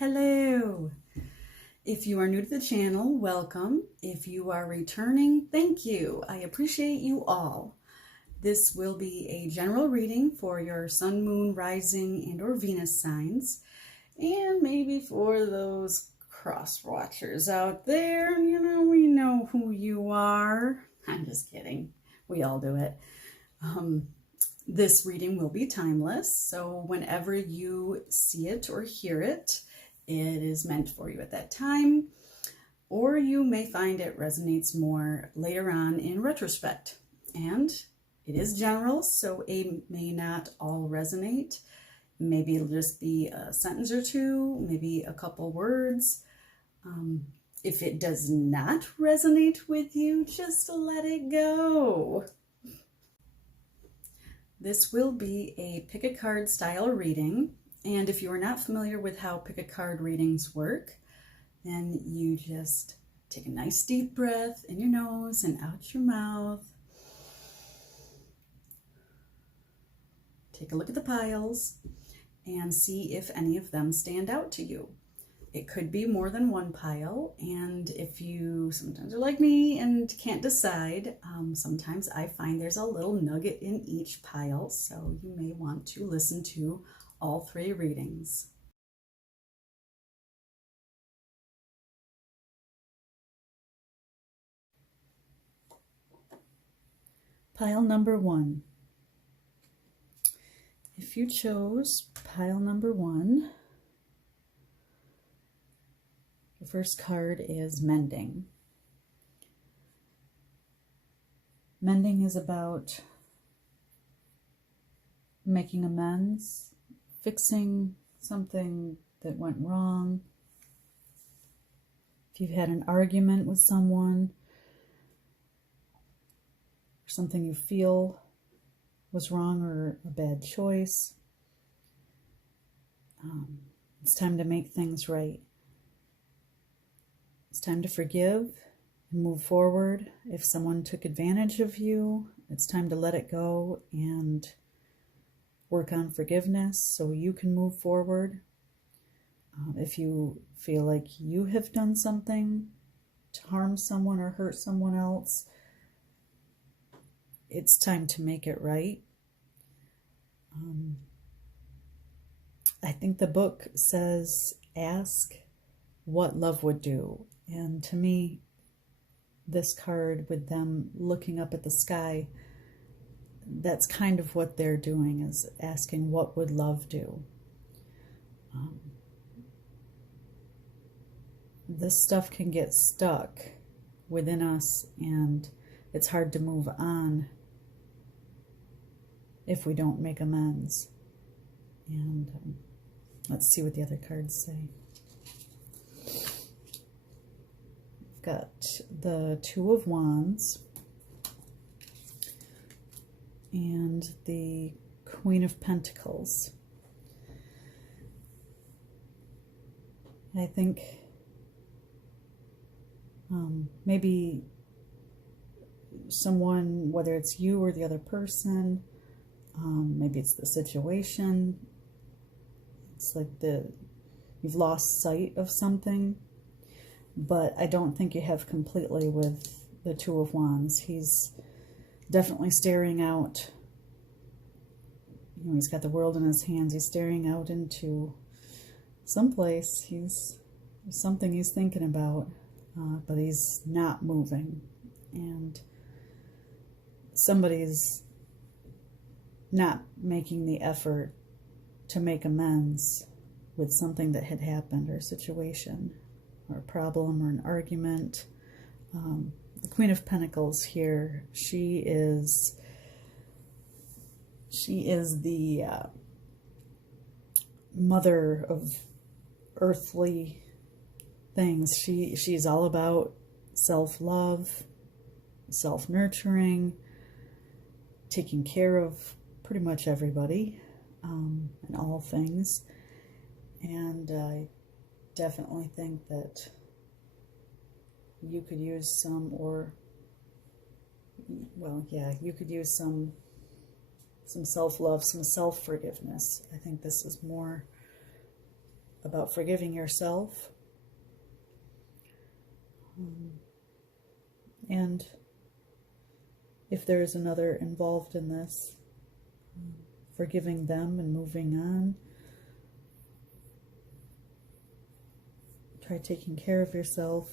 Hello. If you are new to the channel, welcome. If you are returning, thank you. I appreciate you all. This will be a general reading for your sun, moon, rising, and or Venus signs. And maybe for those cross watchers out there, we know who you are. I'm just kidding. We all do it. This reading will be timeless, so whenever you see it or hear it, it is meant for you at that time, or you may find it resonates more later on in retrospect. And it is general, so it may not all resonate. Maybe it'll just be a sentence or two, maybe a couple words. If it does not resonate with you, just let it go. This will be a pick a card style reading. And if you are not familiar with how pick a card readings work, then you just take a nice deep breath in your nose and out your mouth. Take a look at the piles and see if any of them stand out to you. It could be more than one pile, and if you sometimes are like me and can't decide, sometimes I find there's a little nugget in each pile, so you may want to listen to all three readings. Pile number 1. If you chose pile number 1, the first card is mending. Mending is about making amends, fixing something that went wrong. If you've had an argument with someone, or something you feel was wrong or a bad choice, it's time to make things right. It's time to forgive and move forward. If someone took advantage of you, it's time to let it go and work on forgiveness so you can move forward. If you feel like you have done something to harm someone or hurt someone else, it's time to make it right. I think the book says, ask what love would do. And to me, this card with them looking up at the sky, that's kind of what they're doing, is asking what would love do. This stuff can get stuck within us, and it's hard to move on if we don't make amends. And let's see what the other cards say. We've got the Two of Wands and the Queen of Pentacles. I think maybe someone, whether it's you or the other person, maybe it's the situation, it's like you've lost sight of something, but I don't think you have completely with the Two of Wands. He's definitely staring out. He's got the world in his hands. He's staring out into someplace. There's something he's thinking about, but he's not moving. And somebody's not making the effort to make amends with something that had happened, or a situation, or a problem, or an argument. The Queen of Pentacles here, she is the mother of earthly things. She's all about self-love, self-nurturing, taking care of pretty much everybody and all things. And I definitely think that you could use some, you could use some self-love, some self-forgiveness. I think this is more about forgiving yourself. And if there is another involved in this, forgiving them and moving on. Try taking care of yourself,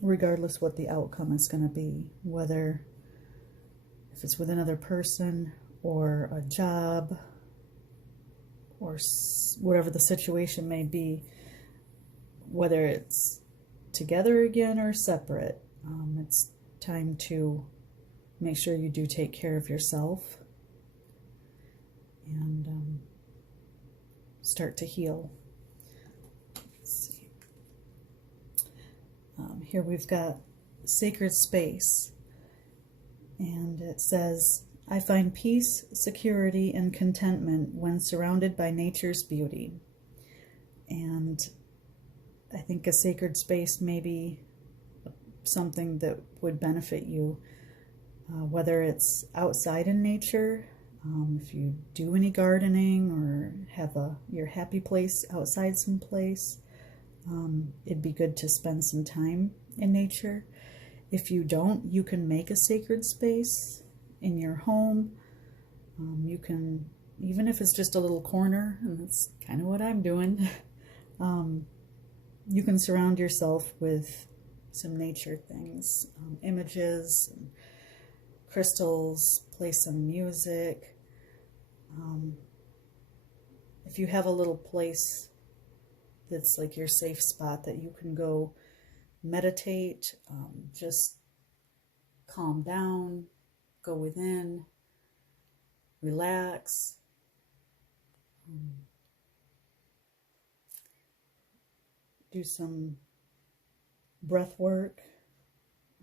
regardless what the outcome is going to be, whether if it's with another person or a job or whatever the situation may be, whether it's together again or separate. It's time to make sure you do take care of yourself and start to heal. Let's see. Here we've got sacred space, and it says, I find peace, security, and contentment when surrounded by nature's beauty. And I think a sacred space may be something that would benefit you, whether it's outside in nature, if you do any gardening or have your happy place outside someplace, it'd be good to spend some time in nature. If you don't, you can make a sacred space in your home. You can, even if it's just a little corner, and that's kind of what I'm doing, you can surround yourself with some nature things, images, and crystals, play some music. If you have a little place that's like your safe spot that you can go meditate, just calm down, go within, relax. Do some breath work.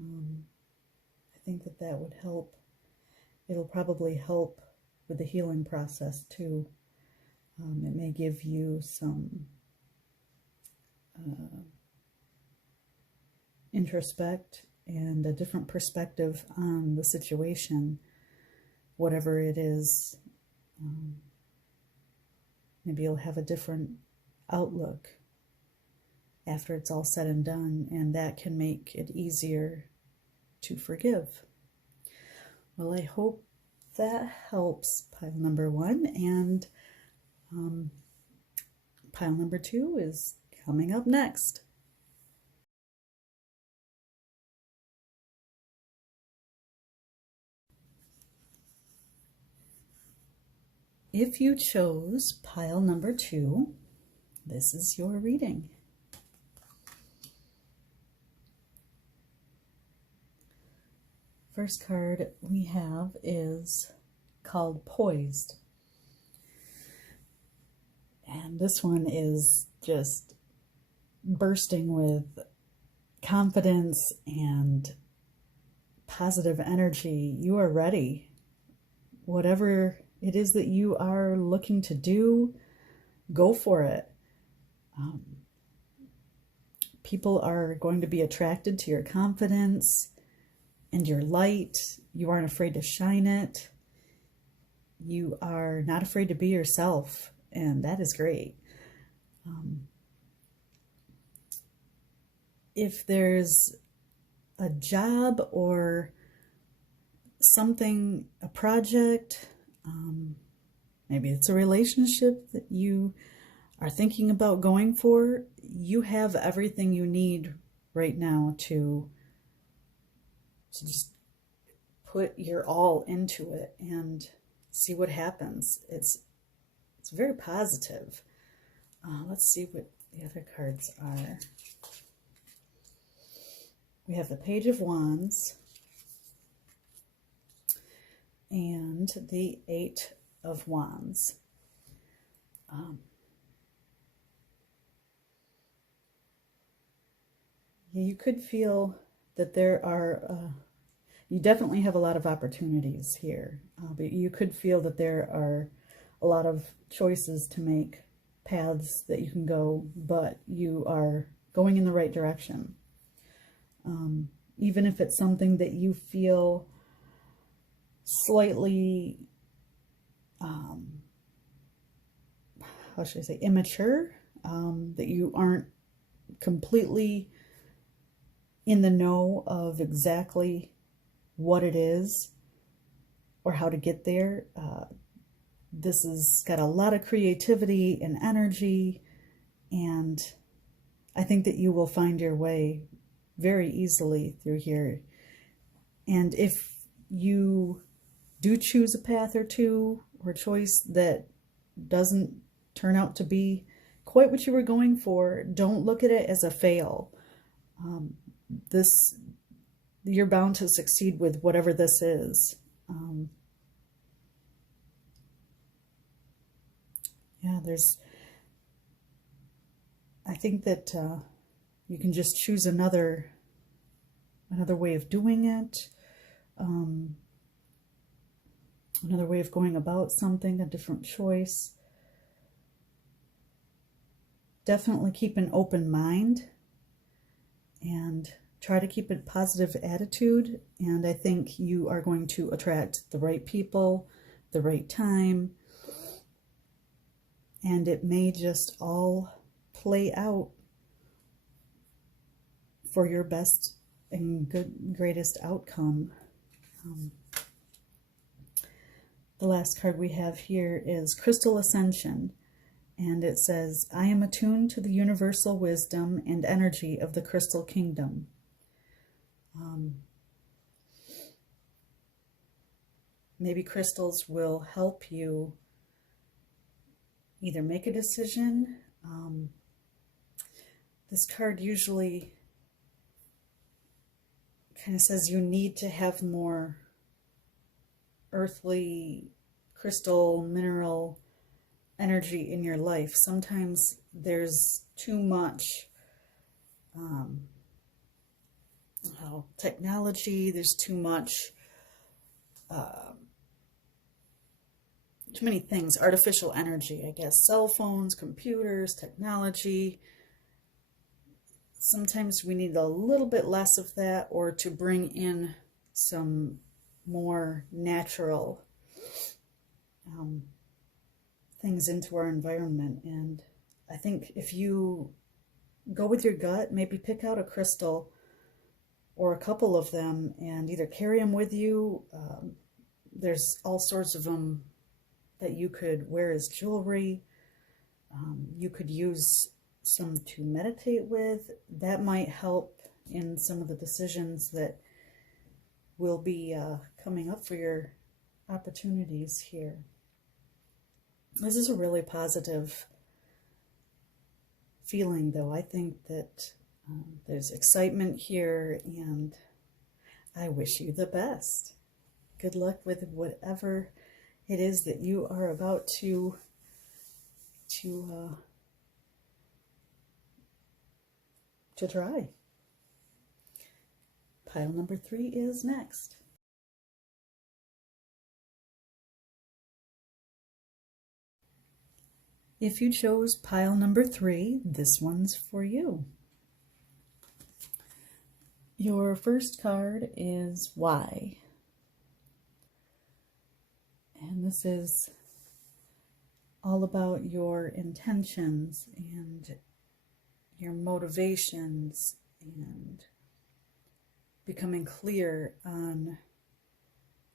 I think that would help. It'll probably help with the healing process too. It may give you some introspect and a different perspective on the situation, whatever it is. Maybe you'll have a different outlook after it's all said and done, and that can make it easier to forgive. Well, I hope that helps pile number 1, and pile number 2 is coming up next. If you chose pile number 2, this is your reading. First card we have is called Poised. And this one is just bursting with confidence and positive energy. You are ready. Whatever it is that you are looking to do, go for it. People are going to be attracted to your confidence and your light. You aren't afraid to shine it. You are not afraid to be yourself, and that is great. If there's a job or something, a project, maybe it's a relationship that you are thinking about going for, you have everything you need right now to just put your all into it and see what happens. It's very positive. Let's see what the other cards are. We have the Page of Wands and the 8 of Wands. You could feel that there are, you definitely have a lot of opportunities here, but you could feel that there are a lot of choices to make, paths that you can go, but you are going in the right direction. Even if it's something that you feel slightly how should I say, immature, that you aren't completely in the know of exactly what it is or how to get there. This has got a lot of creativity and energy, and I think that you will find your way very easily through here. And if you do choose a path or two or choice that doesn't turn out to be quite what you were going for, don't look at it as a fail. You're bound to succeed with whatever this is. I think that you can just choose another way of doing it, another way of going about something, a different choice. Definitely keep an open mind and try to keep a positive attitude, and I think you are going to attract the right people, the right time, and it may just all play out for your best and greatest outcome. The last card we have here is Crystal Ascension, and it says, I am attuned to the universal wisdom and energy of the Crystal Kingdom. Maybe crystals will help you either make a decision. This card usually kind of says you need to have more earthly, crystal, mineral energy in your life. Sometimes there's too much technology, there's too many things, artificial energy, I guess, cell phones, computers, technology. Sometimes we need a little bit less of that, or to bring in some more natural things into our environment. And I think if you go with your gut, maybe pick out a crystal or a couple of them and either carry them with you. There's all sorts of them that you could wear as jewelry. You could use some to meditate with. That might help in some of the decisions that will be coming up for your opportunities here. This is a really positive feeling, though. I think that there's excitement here, and I wish you the best. Good luck with whatever it is that you are about to try. Pile number 3 is next. If you chose pile number 3, this one's for you. Your first card is Why. And this is all about your intentions and your motivations and becoming clear on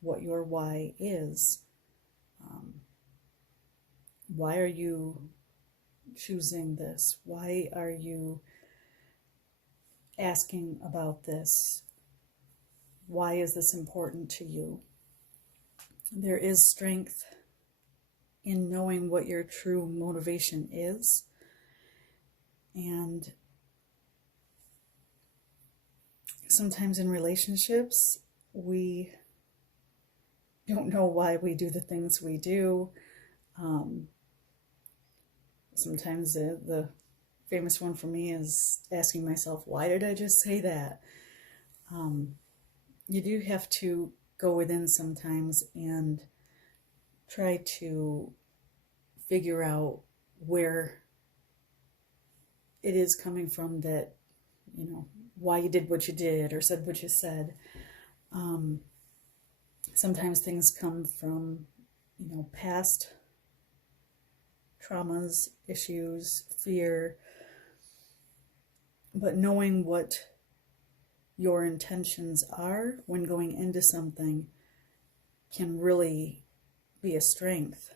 what your why is. Why are you choosing this? Why are you asking about this? Why is this important to you? There is strength in knowing what your true motivation is. And sometimes in relationships, we don't know why we do the things we do. Sometimes the famous one for me is asking myself, why did I just say that? You do have to go within sometimes and try to figure out where it is coming from, that, why you did what you did or said what you said. Sometimes things come from, past traumas, issues, fear, but knowing what your intentions are when going into something can really be a strength.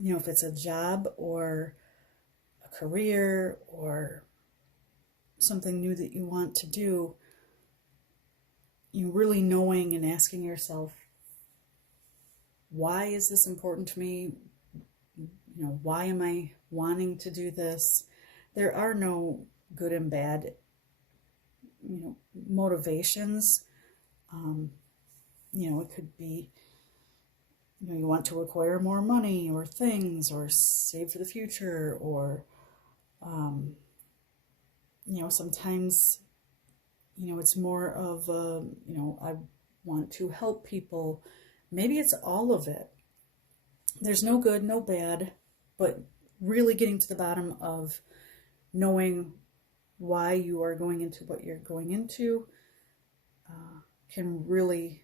You know, if it's a job or a career or something new that you want to do, you really knowing and asking yourself, why is this important to me? You know, why am I wanting to do this? There are no good and bad, you know, motivations. You know, it could be, you know, you want to acquire more money or things or save for the future, or, you know, sometimes, you know, it's more of, you know, I want to help people. Maybe it's all of it. There's no good, no bad, but really getting to the bottom of knowing why you are going into what you're going into can really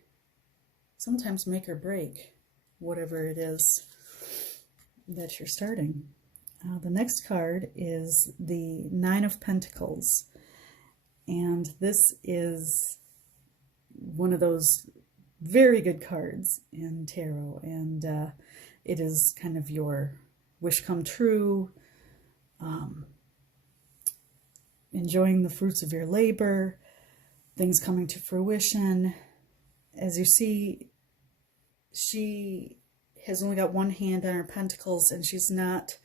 sometimes make or break whatever it is that you're starting. The next card is the Nine of Pentacles. And this is one of those very good cards in tarot. And it is kind of your wish come true, enjoying the fruits of your labor, things coming to fruition. As you see, she has only got one hand on her pentacles, and she's not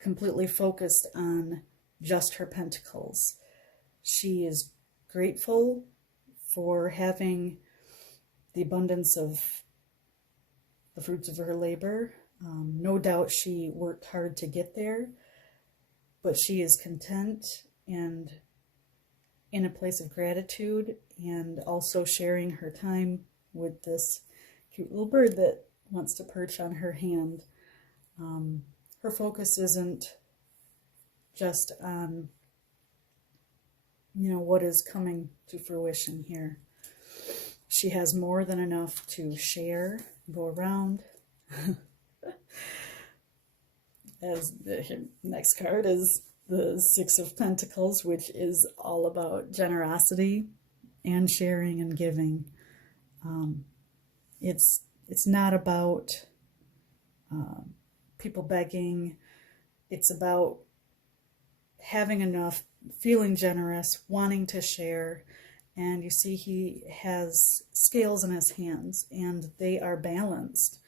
completely focused on just her pentacles. She is grateful for having the abundance of the fruits of her labor. No doubt she worked hard to get there, but she is content and in a place of gratitude, and also sharing her time with this cute little bird that wants to perch on her hand. Her focus isn't just on, you know, what is coming to fruition here. She has more than enough to share, go around. As the next card is the Six of Pentacles, which is all about generosity and sharing and giving. It's not about people begging. It's about having enough, feeling generous, wanting to share. And you see he has scales in his hands, and they are balanced,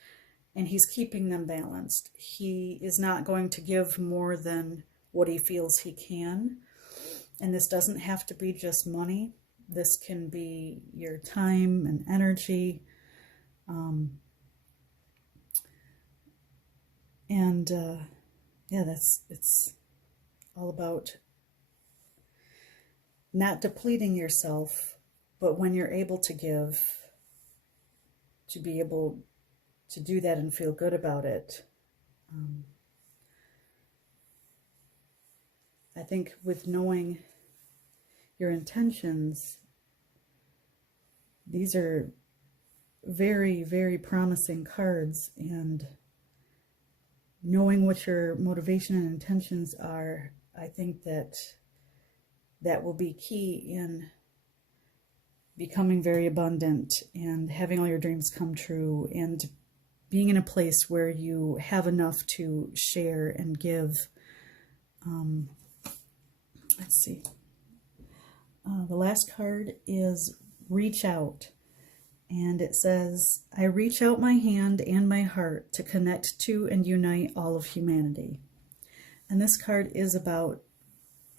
and he's keeping them balanced. He is not going to give more than what he feels he can. And this doesn't have to be just money. This can be your time and energy. Yeah, it's all about not depleting yourself, but when you're able to give, to be able to do that and feel good about it. I think with knowing your intentions, these are very, very promising cards, and knowing what your motivation and intentions are, I think that will be key in becoming very abundant and having all your dreams come true, and being in a place where you have enough to share and give. Let's see. The last card is Reach Out. And it says, I reach out my hand and my heart to connect to and unite all of humanity. And this card is about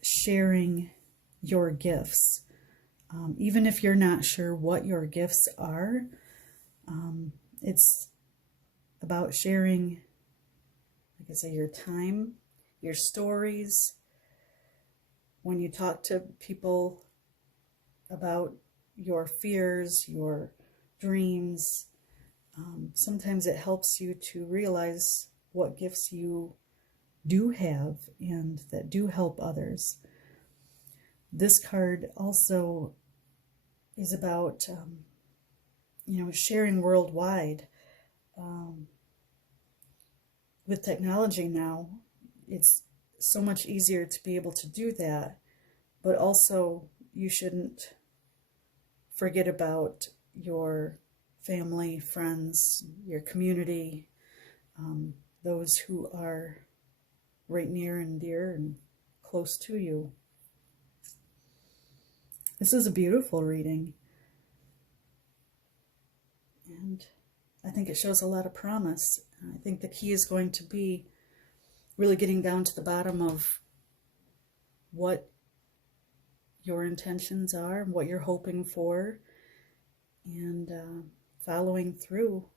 sharing your gifts. Even if you're not sure what your gifts are, it's about sharing, like I say, your time, your stories. When you talk to people about your fears, your dreams, sometimes it helps you to realize what gifts you do have and that do help others. This card also is about, sharing worldwide. with technology now, it's so much easier to be able to do that. But also, you shouldn't forget about your family, friends, your community, those who are right near and dear and close to you. This is a beautiful reading. And I think it shows a lot of promise. I think the key is going to be really getting down to the bottom of what your intentions are, what you're hoping for, and following through.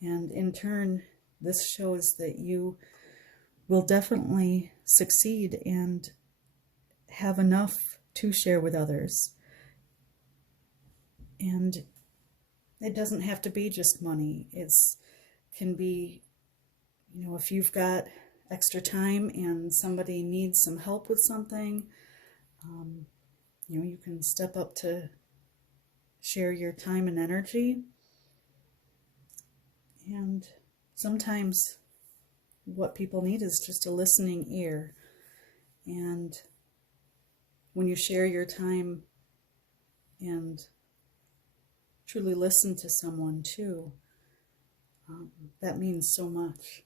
And in turn, this shows that you will definitely succeed and have enough to share with others. And it doesn't have to be just money. It can be, if you've got extra time and somebody needs some help with something, you can step up to share your time and energy. And sometimes what people need is just a listening ear. And when you share your time and truly listen to someone too, that means so much.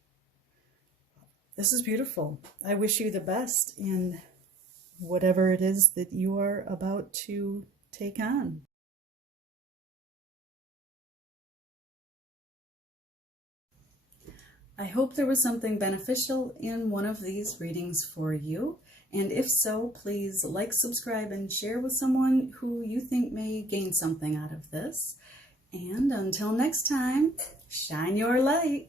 This is beautiful. I wish you the best in whatever it is that you are about to take on. I hope there was something beneficial in one of these readings for you. And if so, please like, subscribe, and share with someone who you think may gain something out of this. And until next time, shine your light.